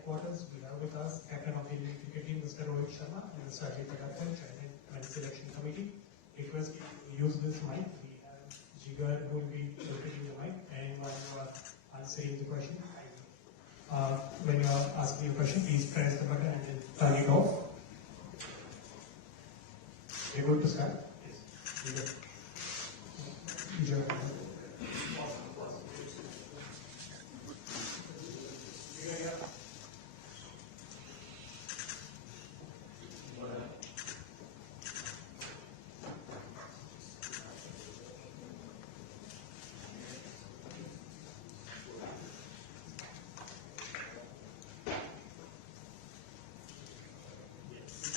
headquarters, we have with us Captain of the Indian cricket team, Mr. Rohit Sharma, and Mr. Ajit, Chairman and Selection Committee. Request you use this mic. We have Jigar who will be rotating the mic, and while you are answering the question, when you are asking a question, please press the button and then turn it off. You're good to start? Yes. Jigar.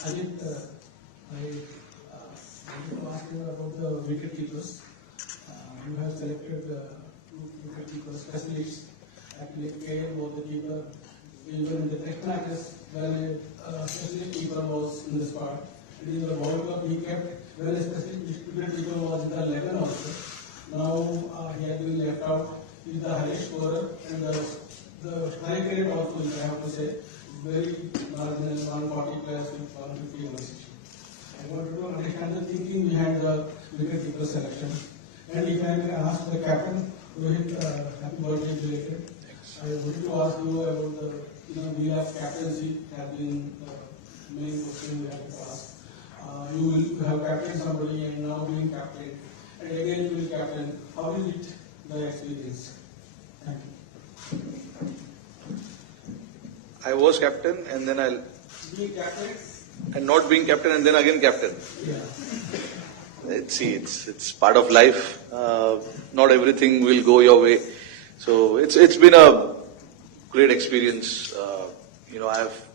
Ajit, I want to ask you about the wicket keepers. You have selected two wicket keepers specialists. Actually, KL was the keeper. Even in the test matches, when a specialist keeper was in the spot, and in the WorldCup he kept when a specialist wicket keeper was in the 11 also. Now he has been left out. He is the highest scorer and the strike rate also, if I have to say, very marginal, 140 players with 150 and 160. I wanted to understand the thinking behind the wicket-keeper selection. And if I may ask the captain, Rohit, happy birthday belated. I wanted to ask you about the wheel of captaincy has been the main question we have to ask. You will have captained somebody and now being captain. And again you will captain. How is it the experience? Thank you. I was captain and then I'll be captain and not being captain and then again captain. Yeah. It's part of life. Not everything will go your way. So it's been a great experience. I have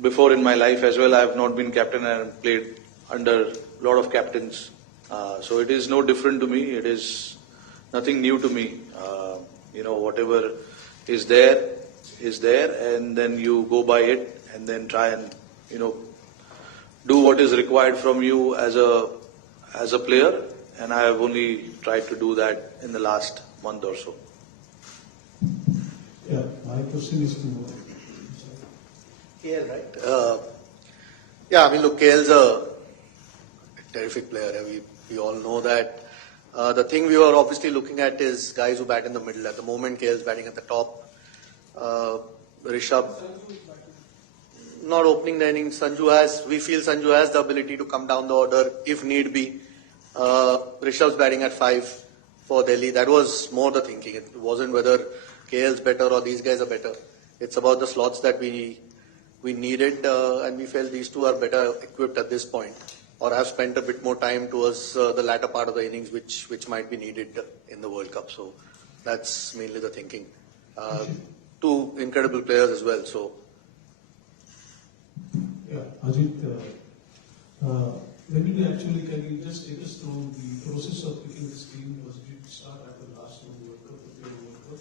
before in my life as well. I have not been captain and played under a lot of captains. So it is no different to me. It is nothing new to me. Whatever is there, and then you go by it and then try and do what is required from you as a player, and I have only tried to do that in the last month or so. Yeah, my question is to KL, right? Look, KL's a terrific player. We all know that. The thing we were obviously looking at is guys who bat in the middle. At the moment, KL's batting at the top. Rishabh not opening the innings. We feel Sanju has the ability to come down the order if need be. Rishabh's batting at 5 for Delhi. That was more the thinking. It wasn't whether KL's better or these guys are better. It's about the slots that we needed, and we felt these two are better equipped at this point, or have spent a bit more time towards the latter part of the innings, which might be needed in the World Cup. So that's mainly the thinking. Two incredible players as well. So, yeah, Ajit, when you actually can you just take us through the process of picking this team? Was it start after the last World Cup, the World Cup,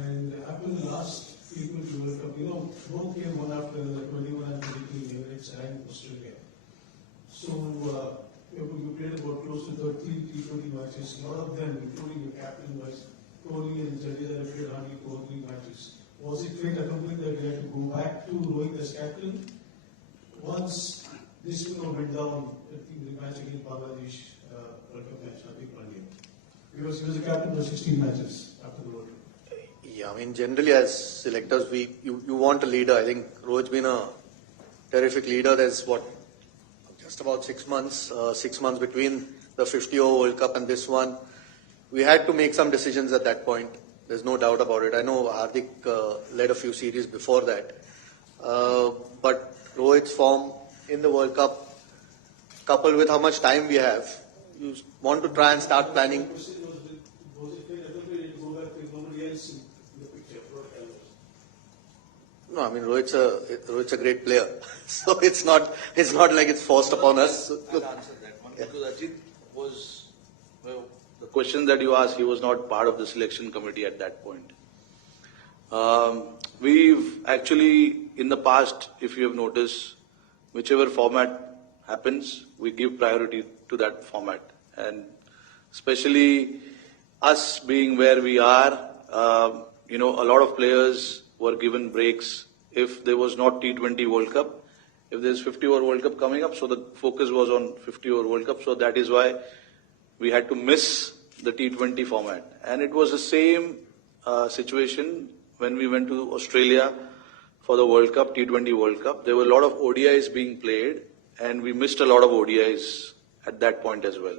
and after the last T20 World Cup, both came one after the 21 and 23 Emirates and Australia. So you played about close to 13 T20 matches. A lot of them, including your captain, was Kohli and Jadeja, played hardly 4-3 matches. Was it fate accomplished that we had to go back to Rohit as captain? Once this went down, I think the match against Bangladesh, World Cup match, I think because he was the captain for 16 matches after the World Cup. yeah, generally as selectors, you want a leader. I think Rohit's been a terrific leader. There's just about 6 months, 6 months between the 50-over World Cup and this one. We had to make some decisions at that point. There's no doubt about it. I know Hardik led a few series before that. But Rohit's form in the World Cup, coupled with how much time we have, you want to try and start planning. Was it fate accomplished to go back with nobody else in the picture? No, Rohit's a great player. So it's not like it's forced upon us. I'll answer that one because Ajit was. The question that you asked, he was not part of the selection committee at that point. We've actually, in the past, if you have noticed, whichever format happens, we give priority to that format. And especially us being where we are, a lot of players were given breaks if there was not T20 World Cup. If there's 50-over World Cup coming up, so the focus was on 50-over World Cup. So that is why we had to miss the T20 format. And it was the same situation when we went to Australia for the World Cup, T20 World Cup. There were a lot of ODIs being played, and we missed a lot of ODIs at that point as well.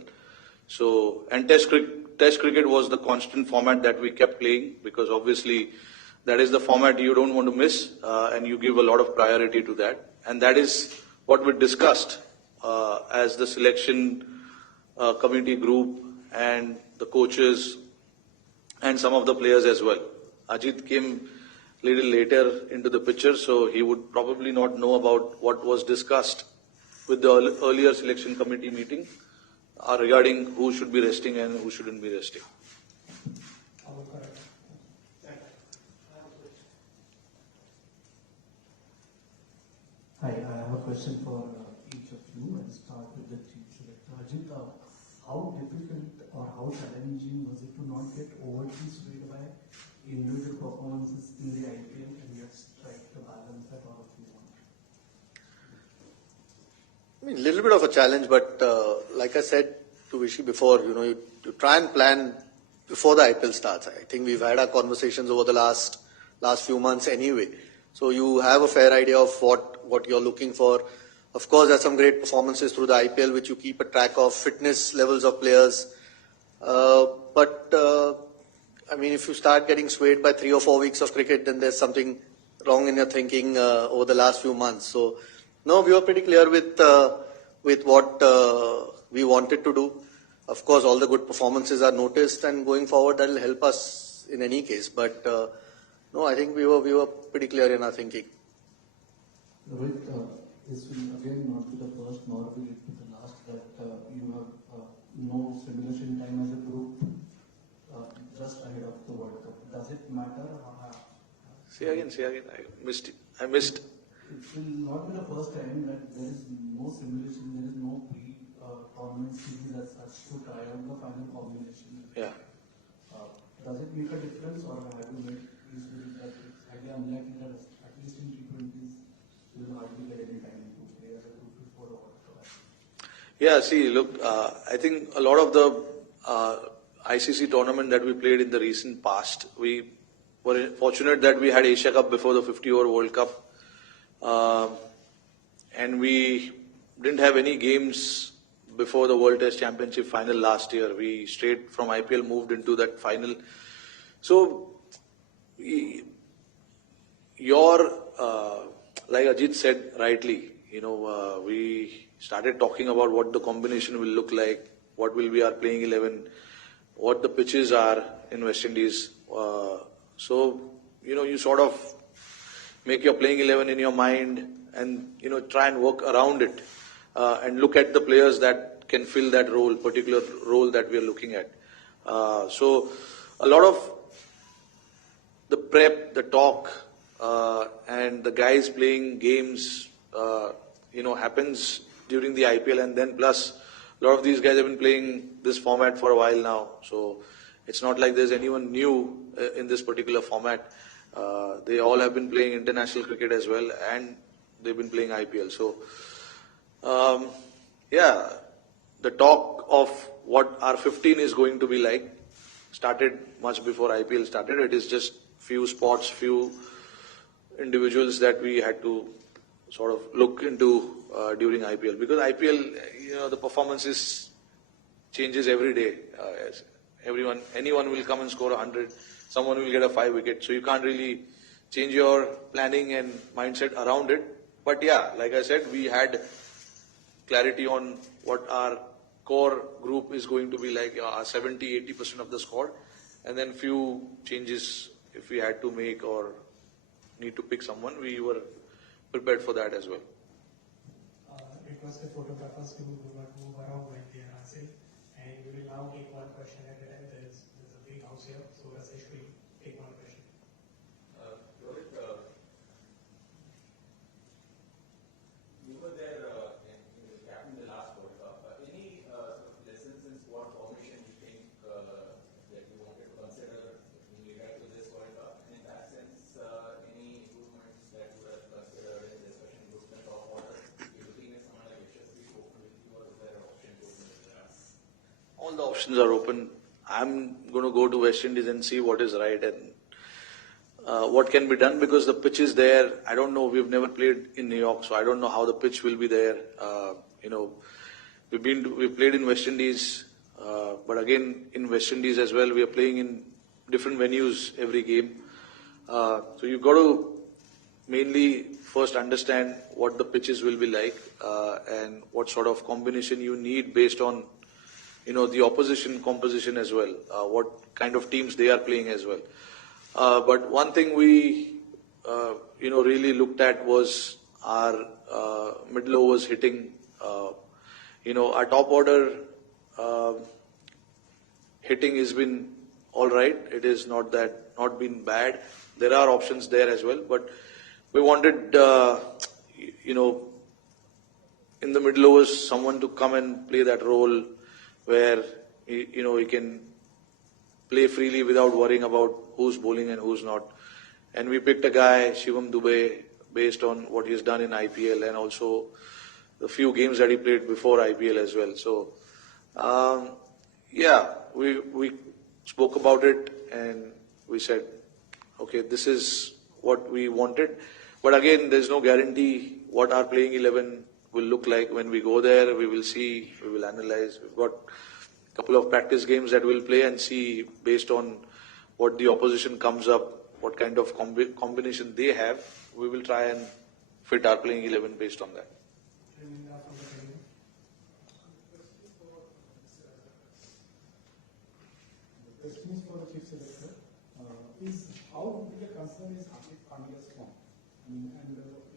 So, and Test cricket was the constant format that we kept playing, because obviously that is the format you don't want to miss, and you give a lot of priority to that. And that is what we discussed as the selection committee group and the coaches and some of the players as well. Ajit came a little later into the picture, so he would probably not know about what was discussed with the earlier selection committee meeting regarding who should be resting and who shouldn't be resting. Hi, I have a question for each of you. I'll start with the chief selector. Ajit, how difficult or how challenging was it to not get overtly swayed by individual performances in the IPL and yet strike the balance that all of you want? I mean, a little bit of a challenge, but like I said to Vishy before, you try and plan before the IPL starts. I think we've had our conversations over the last few months anyway. So you have a fair idea of what you're looking for. Of course, there's some great performances through the IPL which you keep a track of, fitness levels of players. But I mean, if you start getting swayed by 3 or 4 weeks of cricket, then there's something wrong in your thinking over the last few months. So, no, we were pretty clear with what we wanted to do. Of course, all the good performances are noticed, and going forward, that will help us in any case. But no, I think we were pretty clear in our thinking. Rohit, this will again not be the first nor will it be the last that you have no simulation time as a group just ahead of the World Cup. Does it matter? Say again. I missed. It will not be the first time that there is no simulation, there is no pre-tournament series as such to try out the final combination. Yeah. Does it make a difference, or have you made peace with that? It's highly unlikely that at least in T20s you will hardly get any time to play as a group before the World Cup. Yeah, see, look, I think a lot of the ICC tournament that we played in the recent past, we were fortunate that we had Asia Cup before the 50-over World Cup. And we didn't have any games before the World Test Championship final last year. We straight from IPL moved into that final. So, like Ajit said rightly, we started talking about what the combination will look like, what will be our playing 11, what the pitches are in West Indies. So, you sort of make your playing 11 in your mind and, try and work around it and look at the players that can fill that role, particular role that we are looking at. So, a lot of the prep, the talk, and the guys playing games, happens during the IPL, and then plus a lot of these guys have been playing this format for a while now. So it's not like there's anyone new in this particular format. They all have been playing international cricket as well, and they've been playing IPL. So, the talk of what our 15 is going to be like started much before IPL started. It is just few spots, few individuals that we had to sort of look into during IPL, because IPL, the performances changes every day. Anyone will come and score 100, someone will get a 5 wicket. So you can't really change your planning and mindset around it. But yeah, like I said, we had clarity on what our core group is going to be like, 70-80% of the squad, and then few changes if we had to make or need to pick someone, we were prepared for that as well. Request the photographers to move around when they are answering, and we will now take one question at a time. There's a big house here, so essentially take one question. Rohit, you were there in the captain the last World Cup. Any sort of lessons in what formation you think that you wanted to consider in regard to this World Cup? And in that sense, any all the options are open. I'm going to go to West Indies and see what is right and what can be done, because the pitch is there. I don't know. We've never played in New York, so I don't know how the pitch will be there. We've played in West Indies, but again in West Indies as well, we are playing in different venues every game. So you've got to mainly first understand what the pitches will be like and what sort of combination you need based on the opposition composition as well, what kind of teams they are playing as well. But one thing we really looked at was our middle overs hitting. Our top order hitting has been all right. It is not been bad. There are options there as well, but we wanted in the middle overs someone to come and play that role where he can play freely without worrying about who's bowling and who's not. And we picked a guy, Shivam Dubey, based on what he's done in IPL and also the few games that he played before IPL as well. So, we spoke about it and we said, okay, this is what we wanted. But again, there's no guarantee what our playing 11 will look like. When we go there, we will see, we will analyze. We've got a couple of practice games that we'll play and see based on what the opposition comes up, what kind of combination they have. We will try and fit our playing 11 based on that. The question is for the Chief Selector. Is how big a concern is Ajit Pandya's form? And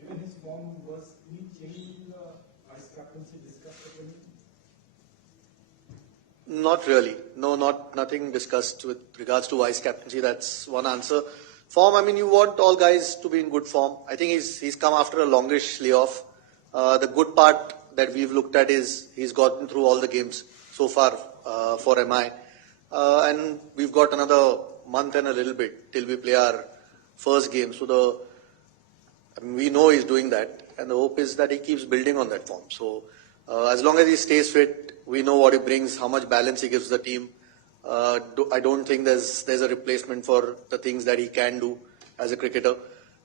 even his form, was any change in the vice captaincy discussed at any? Not really. No, nothing discussed with regards to vice captaincy. That's one answer. Form, you want all guys to be in good form. I think he's come after a longish layoff. The good part that we've looked at is he's gotten through all the games so far for MI. And we've got another month and a little bit till we play our first game. So we know he's doing that, and the hope is that he keeps building on that form. So as long as he stays fit, we know what he brings, how much balance he gives the team. I don't think there's a replacement for the things that he can do as a cricketer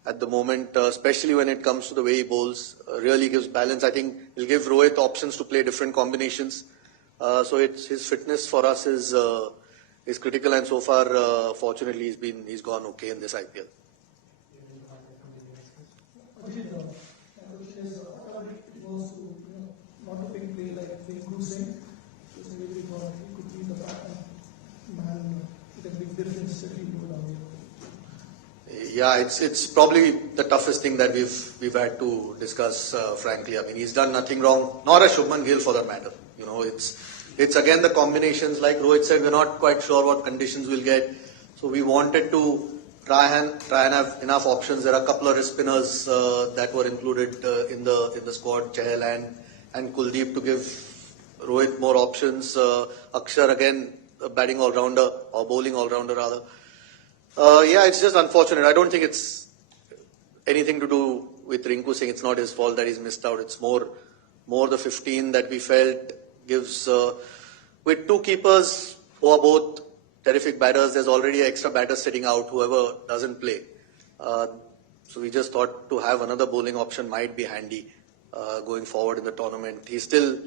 at the moment, especially when it comes to the way he bowls. Really gives balance. I think he'll give Rohit options to play different combinations. So his fitness for us is critical, and so far, fortunately, he's gone okay in this IPL. Ajit, it was not a big play like good saying. So maybe he could be the batsman man with a big difference if he go down. Yeah, it's probably the toughest thing that we've had to discuss. Frankly, he's done nothing wrong, nor a Shubman Gill for that matter. It's again the combinations. Like Rohit said, we're not quite sure what conditions we'll get, so we wanted to try and have enough options. There are a couple of wrist spinners that were included in the squad, Chahal and Kuldeep, to give Rohit more options. Akshar again, a batting all-rounder or bowling all-rounder rather. It's just unfortunate. I don't think it's anything to do with Rinku saying it's not his fault that he's missed out. It's more the 15 that we felt gives, with two keepers who are both terrific batters, there's already extra batters sitting out, whoever doesn't play. So we just thought to have another bowling option might be handy going forward in the tournament. He's still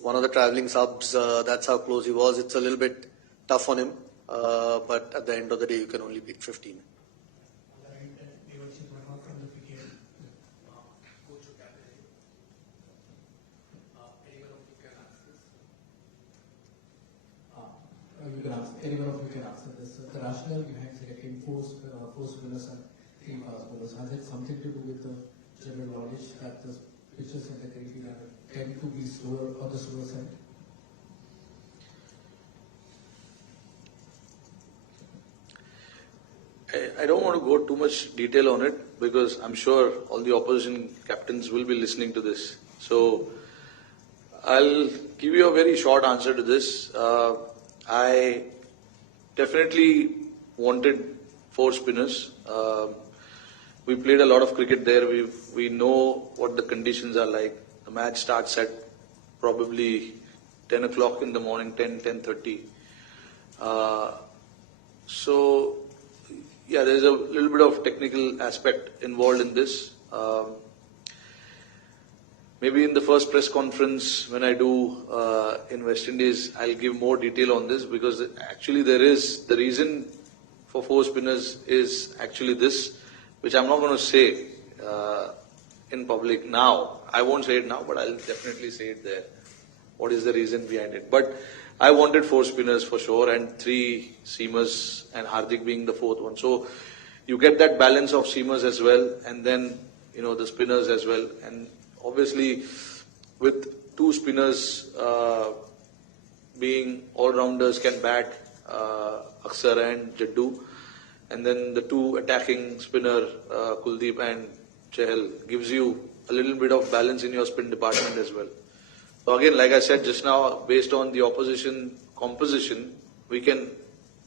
one of the travelling subs. That's how close he was. It's a little bit tough on him. But at the end of the day, you can only pick 15. You can ask, anyone of you can answer this. The rationale behind selecting four spinners and 3 fast bowlers, has it something to do with the general knowledge that the pitches in the cricket tend to be slower on the slower side? I don't want to go too much detail on it because I'm sure all the opposition captains will be listening to this. So I'll give you a very short answer to this. I definitely wanted 4 spinners. We played a lot of cricket there. We know what the conditions are like. The match starts at probably 10 o'clock in the morning, 10:30. So, yeah, there's a little bit of technical aspect involved in this. Maybe in the first press conference when I do in West Indies, I'll give more detail on this, because actually there is the reason for 4 spinners is actually this, which I'm not going to say in public now. I won't say it now, but I'll definitely say it there. What is the reason behind it? But I wanted 4 spinners for sure, and 3 seamers, and Hardik being the 4th one. So you get that balance of seamers as well, and then the spinners as well. And obviously, with 2 spinners being all-rounders, can bat, Aksar and Jaddu, and then the 2 attacking spinner, Kuldeep and Chahal, gives you a little bit of balance in your spin department as well. So again, like I said just now, based on the opposition composition, we can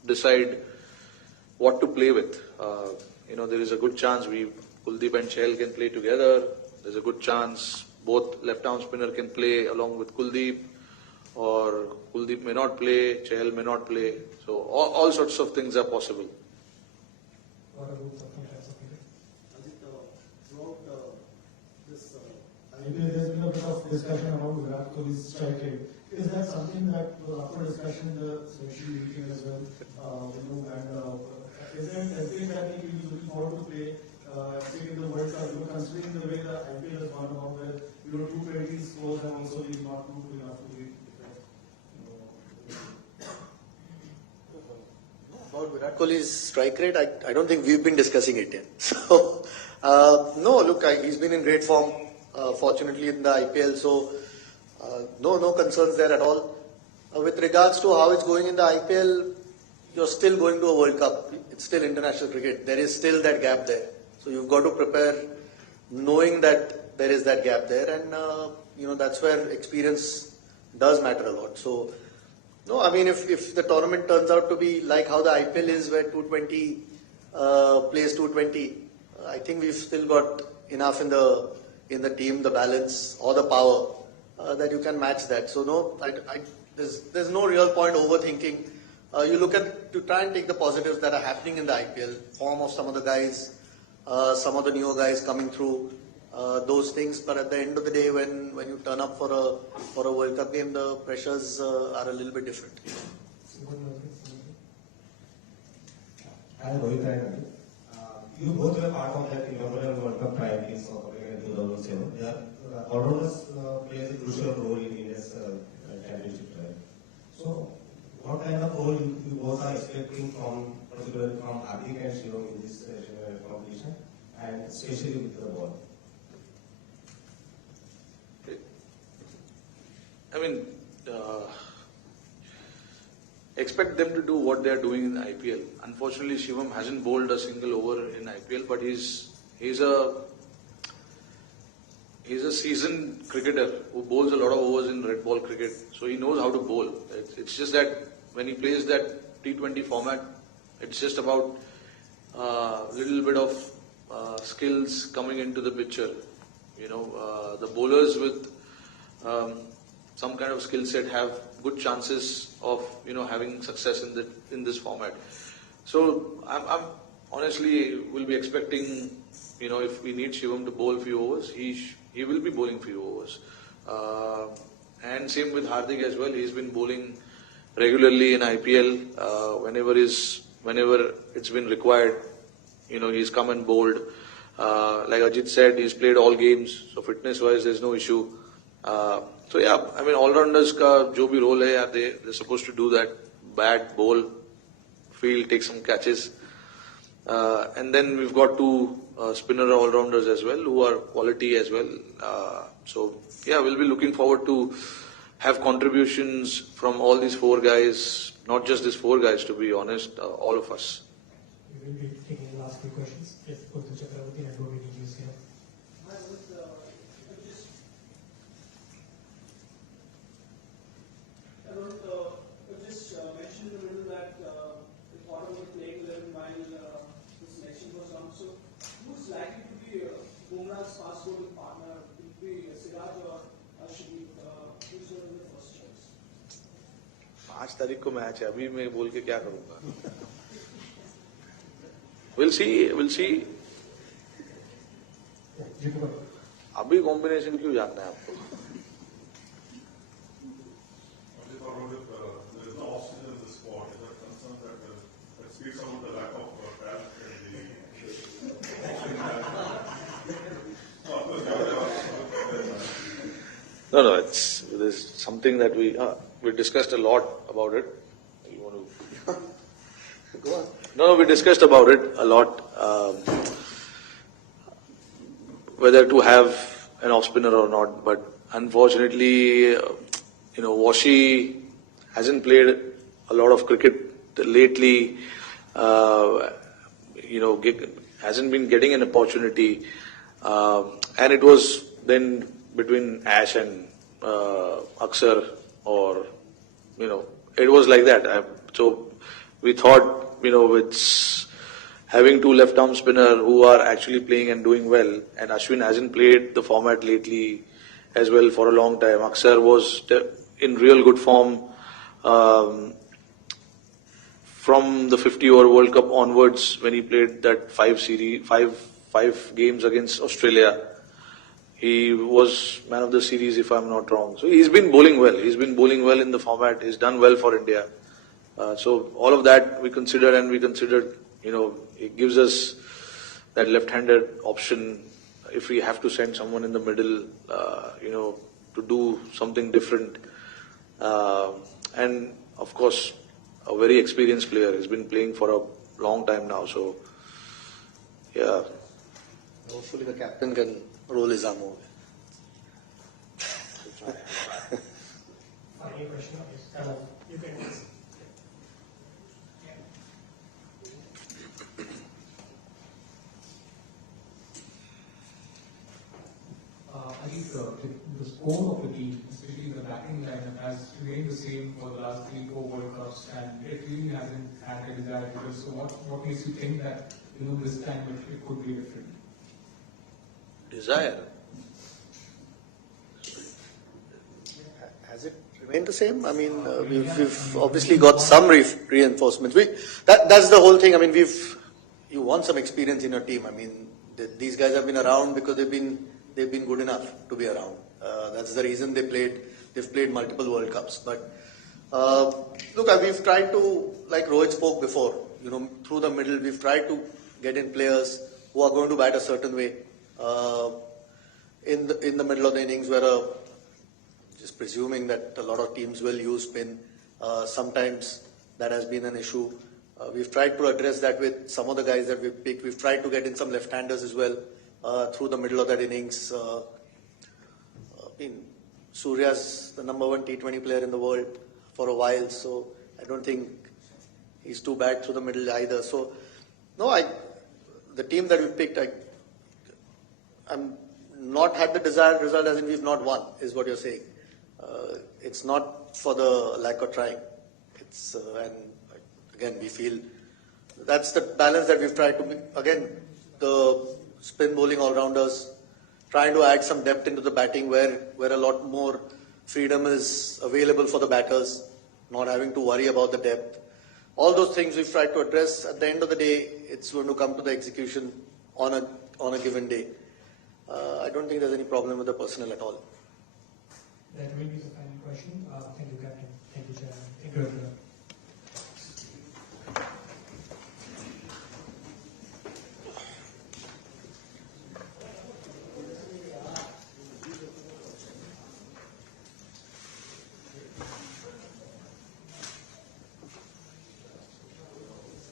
decide what to play with. There is a good chance Kuldeep and Chahal can play together. There's a good chance both left-arm spinner can play along with Kuldeep, or Kuldeep may not play, Chahal may not play. So all sorts of things are possible. What are your thoughts on that? Ajit, throughout this IPL, there's been a bit of discussion around Virat Kohli's strike rate. Is that something that was up for discussion in the social meeting as well? Is there anything that he is looking forward to play in the World Cup? Considering the way the IPL has gone about, where 220 scores and also he's not good enough to be different. About Virat Kohli's strike rate, I don't think we've been discussing it yet. So, no, look, he's been in great form, fortunately, in the IPL. So, no concerns there at all. With regards to how it's going in the IPL, you're still going to a World Cup. It's still international cricket. There is still that gap there. So, you've got to prepare knowing that there is that gap there. And, that's where experience does matter a lot. So, no, I mean, if the tournament turns out to be like how the IPL is, where 220 plays 220, I think we've still got enough in the team, the balance or the power that you can match that. So no, there's no real point overthinking. You try and take the positives that are happening in the IPL, form of some of the guys, some of the newer guys coming through. Those things, but at the end of the day, when you turn up for a World Cup game, the pressures are a little bit different. Hi Rohit and Ajit. You both were part of that inaugural World Cup trials of 2007. All-rounders plays a crucial role in India's championship trial. So, what kind of role you both are expecting particularly from Hardik and Shivam in this competition, and especially with the ball? I mean, expect them to do what they are doing in the IPL. Unfortunately, Shivam hasn't bowled a single over in IPL, but he's a seasoned cricketer who bowls a lot of overs in red ball cricket, so he knows how to bowl. It's just that when he plays that T20 format, it's just about a little bit of skills coming into the picture. The bowlers with some kind of skill set have good chances of having success in this format. So I'm honestly will be expecting if we need Shivam to bowl a few overs, he will be bowling few overs. And same with Hardik as well. He's been bowling regularly in IPL whenever it's been required. He's come and bowled. Like Ajit said, he's played all games, so fitness-wise there's no issue. So yeah, I mean all-rounders ka jo bhi role hai, they're supposed to do that. Bat, bowl, field, take some catches. And then we've got 2 spinner all-rounders as well, who are quality as well. So yeah, we'll be looking forward to have contributions from all these 4 guys, not just these 4 guys, to be honest, all of us. We will be taking the last few questions. Yes, Puthiya Thalaimurai and Rohit is here. Just mentioned in the middle that the thought of playing 11 while the selection was on. So, who's likely to be Bumrah's fast bowling partner? Will it be Siraj or Ashwin? Who's going to be the first choice? तारीख को match है, अभी मैं बोल के क्या करूंगा? We'll see. अभी कॉम्बिनेशन क्यों जानना है आपको? Only for Rohit, there is no oxygen in the squad. Is there concern that speaks about the lack of talent in the No, there's something that we discussed a lot about it. You want to Go on. No, we discussed about it a lot. Whether to have an off spinner or not, but unfortunately, Washi hasn't played a lot of cricket lately. Hasn't been getting an opportunity, and it was then between Ash and Aksar, or it was like that. So we thought, it's having two left-arm spinner who are actually playing and doing well, and Ashwin hasn't played the format lately as well for a long time. Aksar was in real good form from the 50-over World Cup onwards when he played that five games against Australia. He was man of the series, if I'm not wrong. So he's been bowling well. He's been bowling well in the format. He's done well for India. So all of that we considered, it gives us that left-handed option if we have to send someone in the middle, to do something different. And of course, a very experienced player. He's been playing for a long time now. So, yeah. Hopefully the captain can roll his arm over. Final question, you can answer. Ajit, the score of the team, especially the batting lineup, has remained the same for the last 3-4 World Cups, and it really hasn't had the desired results. So, what makes you think that this time it could be different? Desire. Has it remained the same? I mean, we've obviously got some reinforcements. That's the whole thing. I mean, you want some experience in your team. I mean, these guys have been around because they've been good enough to be around. That's the reason they've played multiple World Cups. But look, we've tried to, like Rohit spoke before, through the middle, we've tried to get in players who are going to bat a certain way. In the middle of the innings, where just presuming that a lot of teams will use spin, sometimes that has been an issue. We've tried to address that with some of the guys that we've picked. We've tried to get in some left-handers as well through the middle of that innings. Surya's the #1 T20 player in the world for a while, so I don't think he's too bad through the middle either. So, no, the team that we picked, I'm not had the desired result, as in we've not won, is what you're saying. It's not for the lack of trying. It's and again, we feel that's the balance that we've tried to make. Again, the spin bowling all-rounders, trying to add some depth into the batting where a lot more freedom is available for the batters, not having to worry about the depth. All those things we've tried to address. At the end of the day, it's going to come to the execution on a given day. I don't think there's any problem with the personnel at all. That will be the final question. Thank you, Captain. Thank you, Chairman. Thank you, everyone.